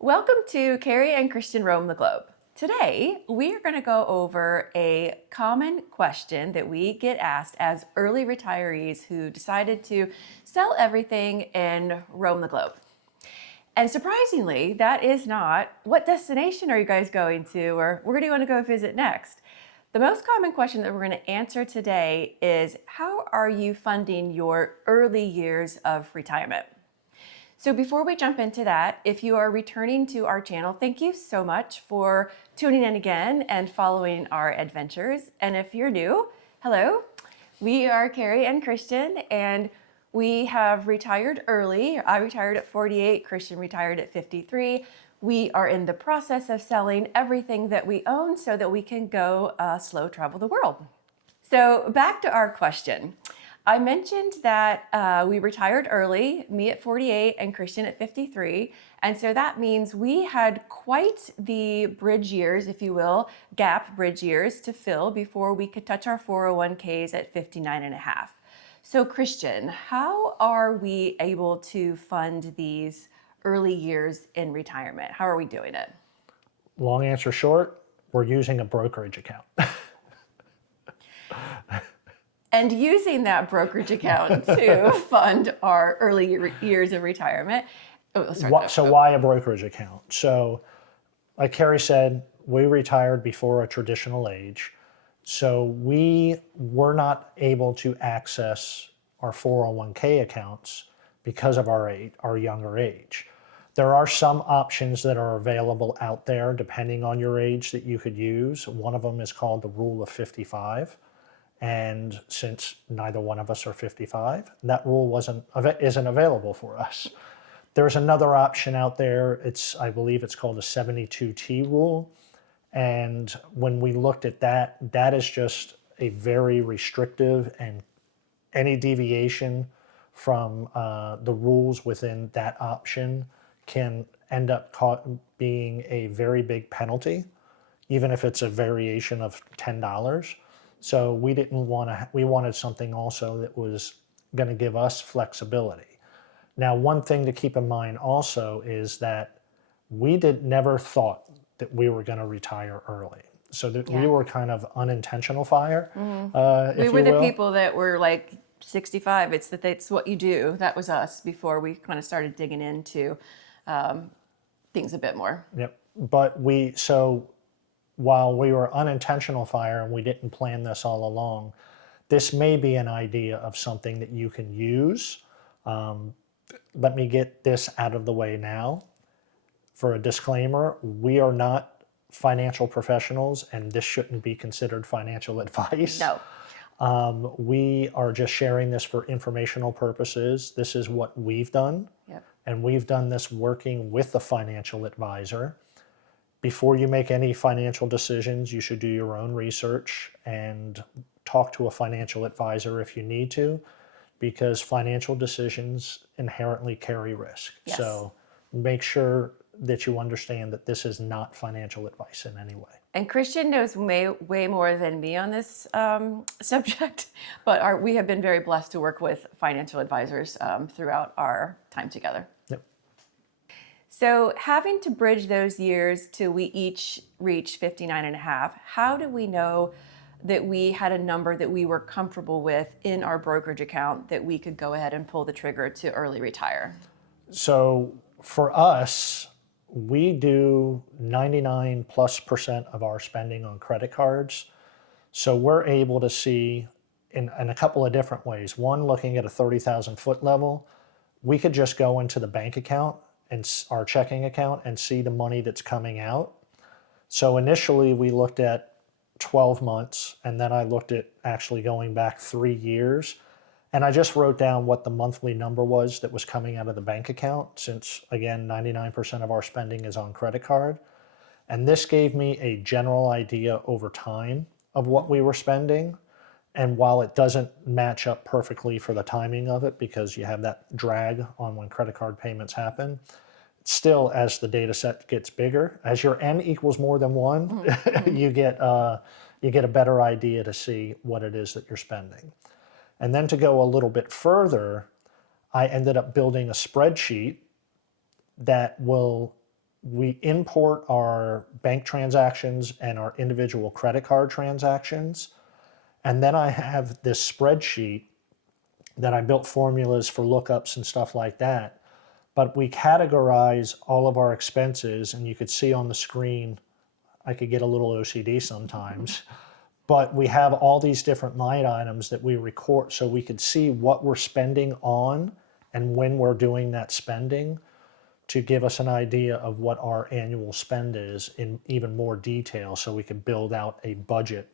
Welcome to Carrie and Christian Roam the Globe. Today, we are going to go over a common question that we get asked as early retirees who decided to sell everything and roam the globe. And surprisingly, that is not, what destination are you guys going to, or where do you want to go visit next? The most common question that we're going to answer today is, how are you funding your early years of retirement? So before we jump into that, if you are returning to our channel, thank you so much for tuning in again and following our adventures. And if you're new, hello, we are Carrie and Christian, and we have retired early. I retired at 48, Christian retired at 53. We are in the process of selling everything that we own so that we can go slow travel the world. So back to our question. I mentioned that we retired early, me at 48 and Christian at 53. And so that means we had quite the bridge years, if you will, gap bridge years to fill before we could touch our 401ks at 59 and a half. So Christian, how are we able to fund these early years in retirement? How are we doing it? Long answer short, we're using a brokerage account. And using that brokerage account to fund our early years of retirement. So why a brokerage account? So like Carrie said, we retired before a traditional age. So we were not able to access our 401k accounts because of our age, our younger age. There are some options that are available out there depending on your age that you could use. One of them is called the Rule of 55. And since neither one of us are 55, that rule isn't available for us. There's another option out there. I believe it's called a 72T rule. And when we looked at that, that is just a very restrictive, and any deviation from the rules within that option can end up being a very big penalty, even if it's a variation of $10. So we didn't want to, we wanted something also that was going to give us flexibility. Now, one thing to keep in mind also is that we never thought that we were going to retire early. So that we were kind of unintentional fire, We were the people that were like 65. It's what you do. That was us before we kind of started digging into things a bit more. Yep. But while we were unintentional fire and we didn't plan this all along, this may be an idea of something that you can use. Let me get this out of the way now. For a disclaimer, we are not financial professionals, and this shouldn't be considered financial advice. No. We are just sharing this for informational purposes. This is what we've done. Yep. And we've done this working with a financial advisor. Before you make any financial decisions, you should do your own research and talk to a financial advisor if you need to, because financial decisions inherently carry risk. Yes. So make sure that you understand that this is not financial advice in any way. And Christian knows way more than me on this subject, but we have been very blessed to work with financial advisors throughout our time together. Yep. So having to bridge those years till we each reach 59 and a half, how do we know that we had a number that we were comfortable with in our brokerage account that we could go ahead and pull the trigger to early retire? So for us, we do 99+% of our spending on credit cards. So we're able to see in a couple of different ways. One, looking at a 30,000 foot level, we could just go into the bank account and our checking account and see the money that's coming out. So initially we looked at 12 months, and then I looked at actually going back 3 years. And I just wrote down what the monthly number was that was coming out of the bank account, since again, 99% of our spending is on credit card. And this gave me a general idea over time of what we were spending. And while it doesn't match up perfectly for the timing of it, because you have that drag on when credit card payments happen, still, as the data set gets bigger, as your N equals more than 1, mm-hmm. you get a better idea to see what it is that you're spending. And then to go a little bit further, I ended up building a spreadsheet that will we import our bank transactions and our individual credit card transactions. And then I have this spreadsheet that I built formulas for lookups and stuff like that. But we categorize all of our expenses, and you could see on the screen, I could get a little OCD sometimes, but we have all these different line items that we record so we could see what we're spending on and when we're doing that spending, to give us an idea of what our annual spend is in even more detail, so we could build out a budget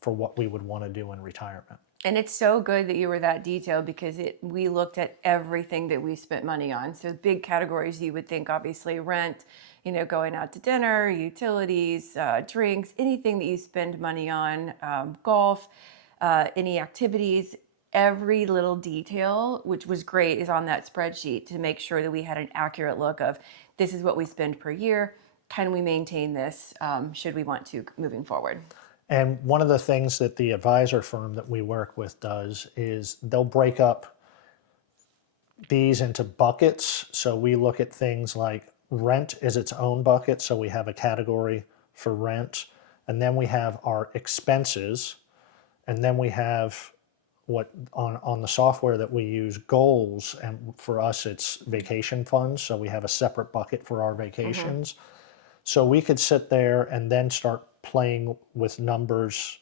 for what we would want to do in retirement. And it's so good that you were that detailed, because we looked at everything that we spent money on. So big categories you would think, obviously rent, going out to dinner, utilities, drinks, anything that you spend money on, golf, any activities, every little detail, which was great, is on that spreadsheet to make sure that we had an accurate look of, this is what we spend per year. Can we maintain this? Should we want to moving forward? And one of the things that the advisor firm that we work with does is they'll break up these into buckets. So we look at things like rent is its own bucket. So we have a category for rent. And then we have our expenses. And then we have what on the software that we use, goals. And for us, it's vacation funds. So we have a separate bucket for our vacations. So we could sit there and then start playing with numbers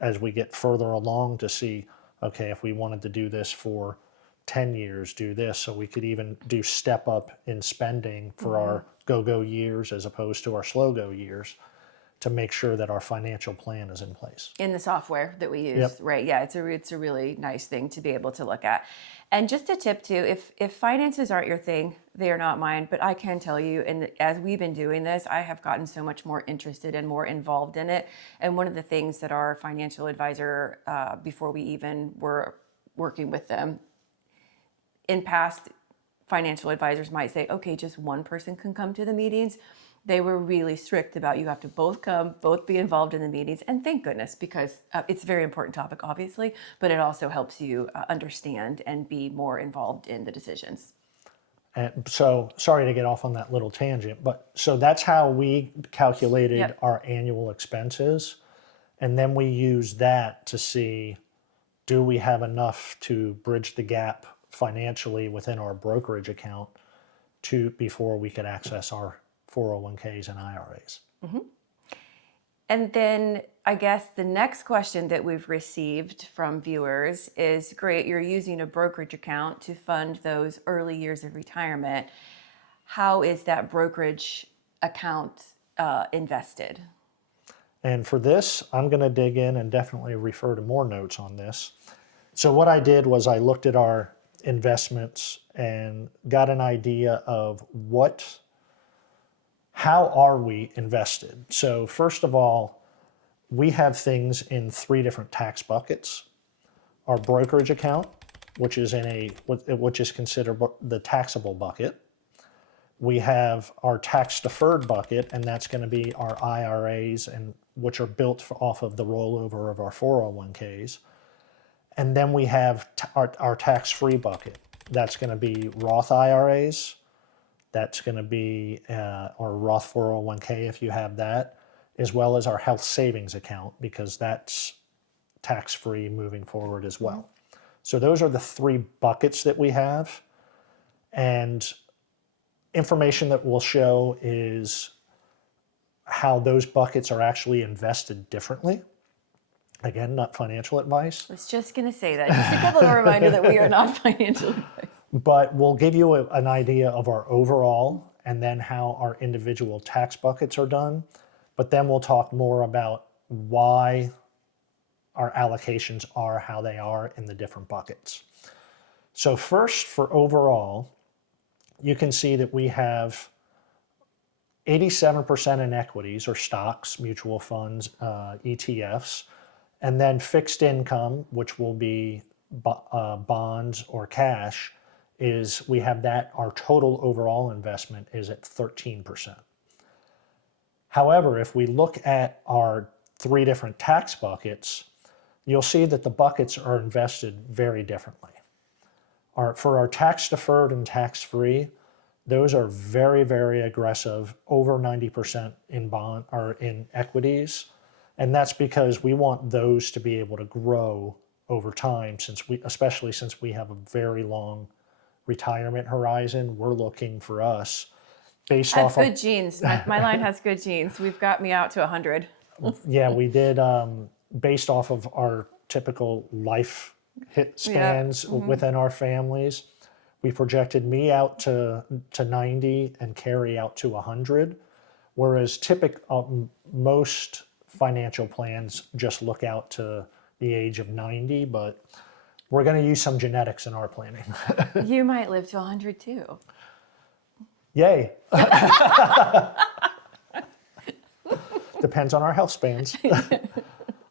as we get further along to see, okay, if we wanted to do this for 10 years, do this. So we could even do step up in spending for our go-go years as opposed to our slow-go years, to make sure that our financial plan is in place. In the software that we use, Yep. right? Yeah, it's a really nice thing to be able to look at. And just a tip too, if finances aren't your thing, they are not mine. But I can tell you, and as we've been doing this, I have gotten so much more interested and more involved in it. And one of the things that our financial advisor, before we even were working with them, in past, financial advisors might say, okay, just one person can come to the meetings. They were really strict about, you have to both come, both be involved in the meetings. And thank goodness, because it's a very important topic, obviously, but it also helps you understand and be more involved in the decisions. And so, sorry to get off on that little tangent, but so that's how we calculated Yep. our annual expenses. And then we use that to see, do we have enough to bridge the gap financially within our brokerage account before we could access our 401ks and IRAs. And then I guess the next question that we've received from viewers is, great, you're using a brokerage account to fund those early years of retirement. How is that brokerage account invested? And for this, I'm going to dig in and definitely refer to more notes on this. So what I did was I looked at our investments and got an idea of how are we invested. So first of all, we have things in 3 different tax buckets. Our brokerage account, which is considered the taxable bucket. We have our tax deferred bucket, and that's going to be our IRAs, and which are built off of the rollover of our 401ks. And then we have our tax-free bucket. That's going to be Roth IRAs. That's going to be our Roth 401k if you have that, as well as our health savings account, because that's tax-free moving forward as well. So those are the 3 buckets that we have. And information that we'll show is how those buckets are actually invested differently. Again, not financial advice. I was just going to say that. Just a couple of reminder that we are not financial advice. But we'll give you an idea of our overall and then how our individual tax buckets are done. But then we'll talk more about why our allocations are how they are in the different buckets. So first, for overall, you can see that we have 87% in equities or stocks, mutual funds, ETFs, and then fixed income, which will be bonds or cash, we have that, our total overall investment is at 13%. However, if we look at our 3 different tax buckets, you'll see that the buckets are invested very differently. For our tax deferred and tax free, those are very, very aggressive, over 90% in bond or in equities. And that's because we want those to be able to grow over time, especially since we have a very long retirement horizon. We're looking for us based I have off of, good genes. My line has good genes. We've got me out to 100. yeah, we did based off of our typical life hit Yeah. spans within our families. We projected me out to 90 and Carrie out to 100, whereas most financial plans just look out to the age of 90, but we're going to use some genetics in our planning. You might live to 100 too. Yay. Depends on our health spans.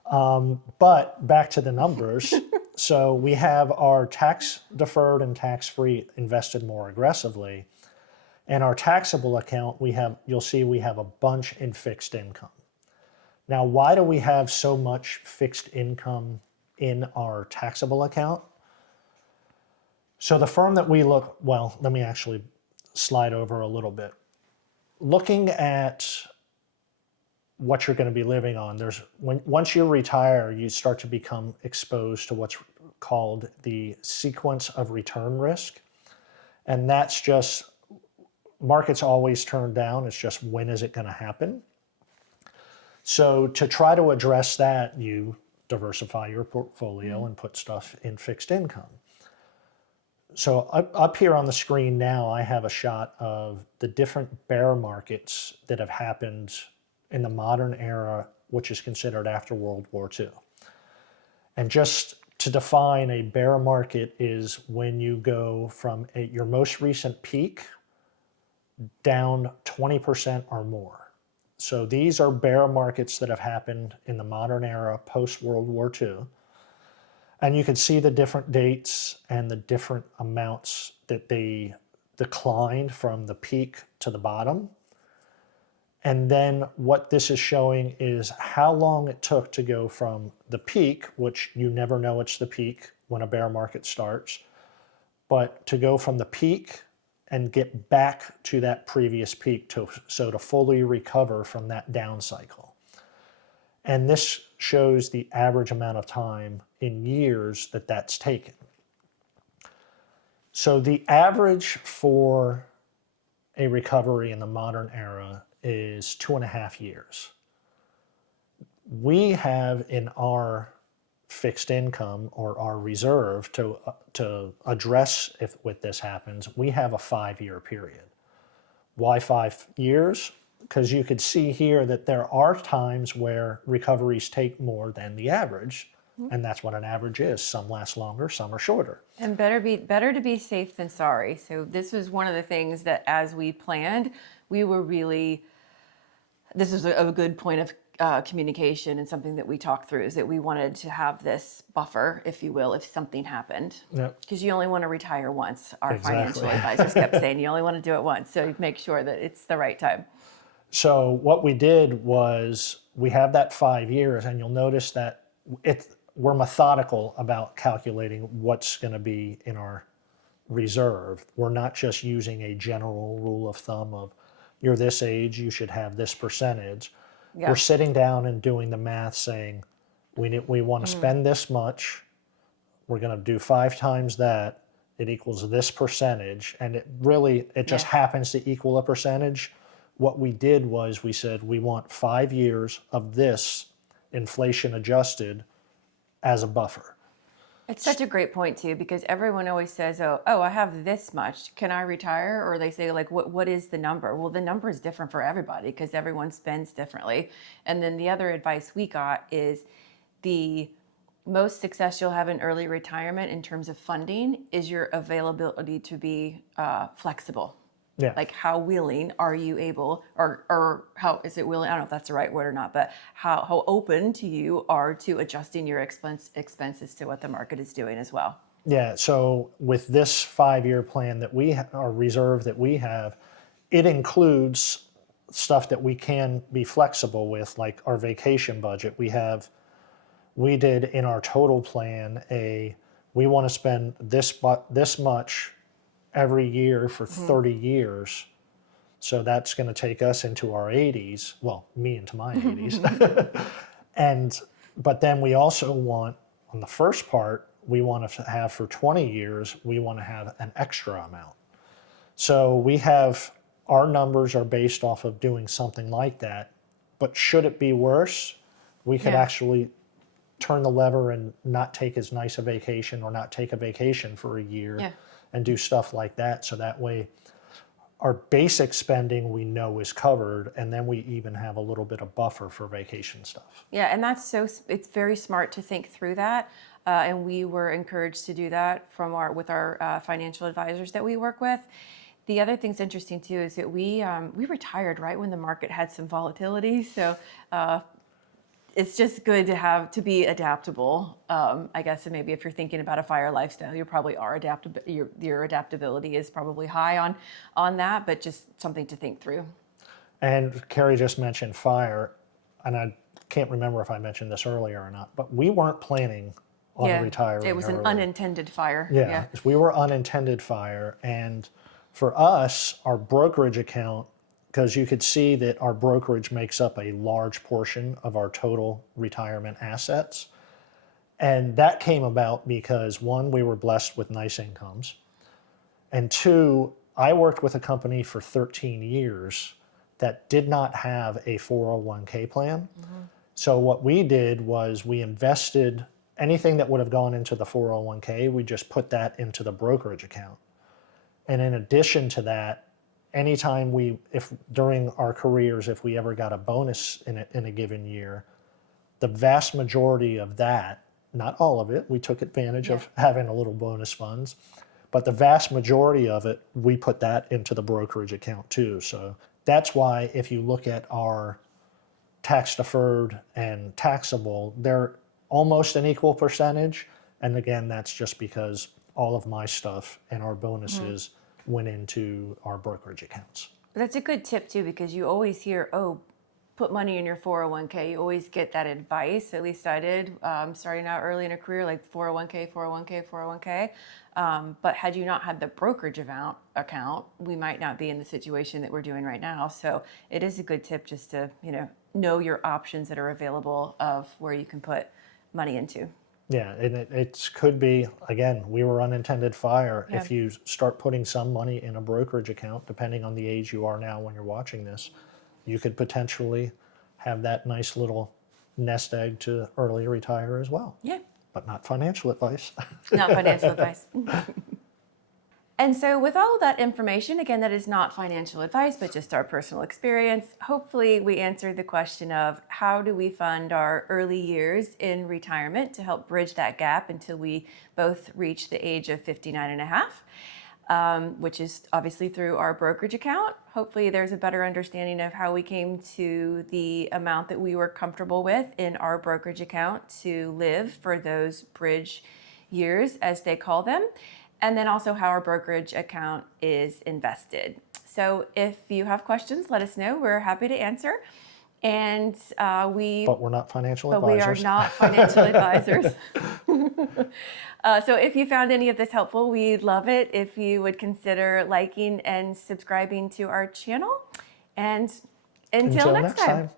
But back to the numbers. So we have our tax deferred and tax free invested more aggressively. And our taxable account, you'll see we have a bunch in fixed income. Now, why do we have so much fixed income in our taxable account? So the firm that let me actually slide over a little bit. Looking at what you're going to be living on, once you retire, you start to become exposed to what's called the sequence of return risk. And that's just, markets always turn down. It's just, when is it going to happen? So to try to address that, you diversify your portfolio and put stuff in fixed income. So up here on the screen now, I have a shot of the different bear markets that have happened in the modern era, which is considered after World War II. And just to define, a bear market is when you go from your most recent peak down 20% or more. So these are bear markets that have happened in the modern era, post-World War II. And you can see the different dates and the different amounts that they declined from the peak to the bottom. And then what this is showing is how long it took to go from the peak, which you never know it's the peak when a bear market starts, but to go from the peak and get back to that previous peak to fully recover from that down cycle. And this shows the average amount of time in years that that's taken. So the average for a recovery in the modern era is 2.5 years. We have in our fixed income or our reserve to address if this happens, we have a 5-year period. Why 5 years? Because you could see here that there are times where recoveries take more than the average, and that's what an average is. Some last longer, some are shorter. And better to be safe than sorry. So this was one of the things that, as we planned, we were really, this is a good point of communication and something that we talked through, is that we wanted to have this buffer, if you will, if something happened. Because you only want to retire once. Our financial advisors kept saying you only want to do it once. So make sure that it's the right time. So what we did was we have that 5 years, and you'll notice that we're methodical about calculating what's going to be in our reserve. We're not just using a general rule of thumb of, you're this age, you should have this percentage. Yeah. We're sitting down and doing the math, saying we want to spend this much. We're going to do 5 times that. It equals this percentage, and it just happens to equal a percentage. What we did was we said we want 5 years of this inflation adjusted as a buffer. It's such a great point too, because everyone always says, oh, I have this much, can I retire? Or they say, like, what is the number? Well, the number is different for everybody because everyone spends differently. And then the other advice we got is the most success you'll have in early retirement in terms of funding is your availability to be flexible. Yeah. Like, how willing are you able, or how is it willing? I don't know if that's the right word or not, but how open to you are to adjusting your expenses to what the market is doing as well. Yeah. So with this 5-year plan that our reserve that we have, it includes stuff that we can be flexible with, like our vacation budget. We did in our total plan we want to spend this much every year for 30 years. So that's going to take us into our 80s. Well, me into my 80s. But then we also want, on the first part, we want to have for 20 years, we want to have an extra amount. So our numbers are based off of doing something like that. But should it be worse, we could actually turn the lever and not take as nice a vacation or not take a vacation for a year and do stuff like that. So that way our basic spending we know is covered, and then we even have a little bit of buffer for vacation stuff. Yeah, and it's very smart to think through that. And we were encouraged to do that with our financial advisors that we work with. The other thing's interesting too is that we retired right when the market had some volatility. So it's just good to be adaptable. I guess, and maybe if you're thinking about a FIRE lifestyle, you probably are adaptable. Your adaptability is probably high on that, but just something to think through. And Carrie just mentioned FIRE, and I can't remember if I mentioned this earlier or not, but we weren't planning on retiring. It was an unintended FIRE. Yeah, we were unintended FIRE, and for us, our brokerage account, because you could see that our brokerage makes up a large portion of our total retirement assets. And that came about because, one, we were blessed with nice incomes. And two, I worked with a company for 13 years that did not have a 401k plan. So what we did was we invested anything that would have gone into the 401k, we just put that into the brokerage account. And in addition to that, anytime if during our careers, if we ever got a bonus in a given year, the vast majority of that, not all of it, we took advantage of having a little bonus funds, but the vast majority of it, we put that into the brokerage account too. So that's why if you look at our tax deferred and taxable, they're almost an equal percentage. And again, that's just because all of my stuff and our bonuses went into our brokerage accounts. But that's a good tip too, because you always hear, put money in your 401k. You always get that advice. At least I did, starting out early in a career, like 401k, 401k, 401k. But had you not had the brokerage account, we might not be in the situation that we're doing right now. So it is a good tip just to know your options that are available of where you can put money into. Yeah, and it could be, again, we were unintended FIRE. If you start putting some money in a brokerage account, depending on the age you are now when you're watching this, you could potentially have that nice little nest egg to early retire as well. Yeah. But not financial advice. Not financial advice. And so with all of that information, again, that is not financial advice, but just our personal experience. Hopefully we answered the question of how do we fund our early years in retirement to help bridge that gap until we both reach the age of 59 and a half, which is obviously through our brokerage account. Hopefully there's a better understanding of how we came to the amount that we were comfortable with in our brokerage account to live for those bridge years, as they call them. And then also how our brokerage account is invested. So if you have questions, let us know. We're happy to answer. And But we're not financial but advisors. we are not financial advisors. So if you found any of this helpful, we'd love it if you would consider liking and subscribing to our channel. And until next time.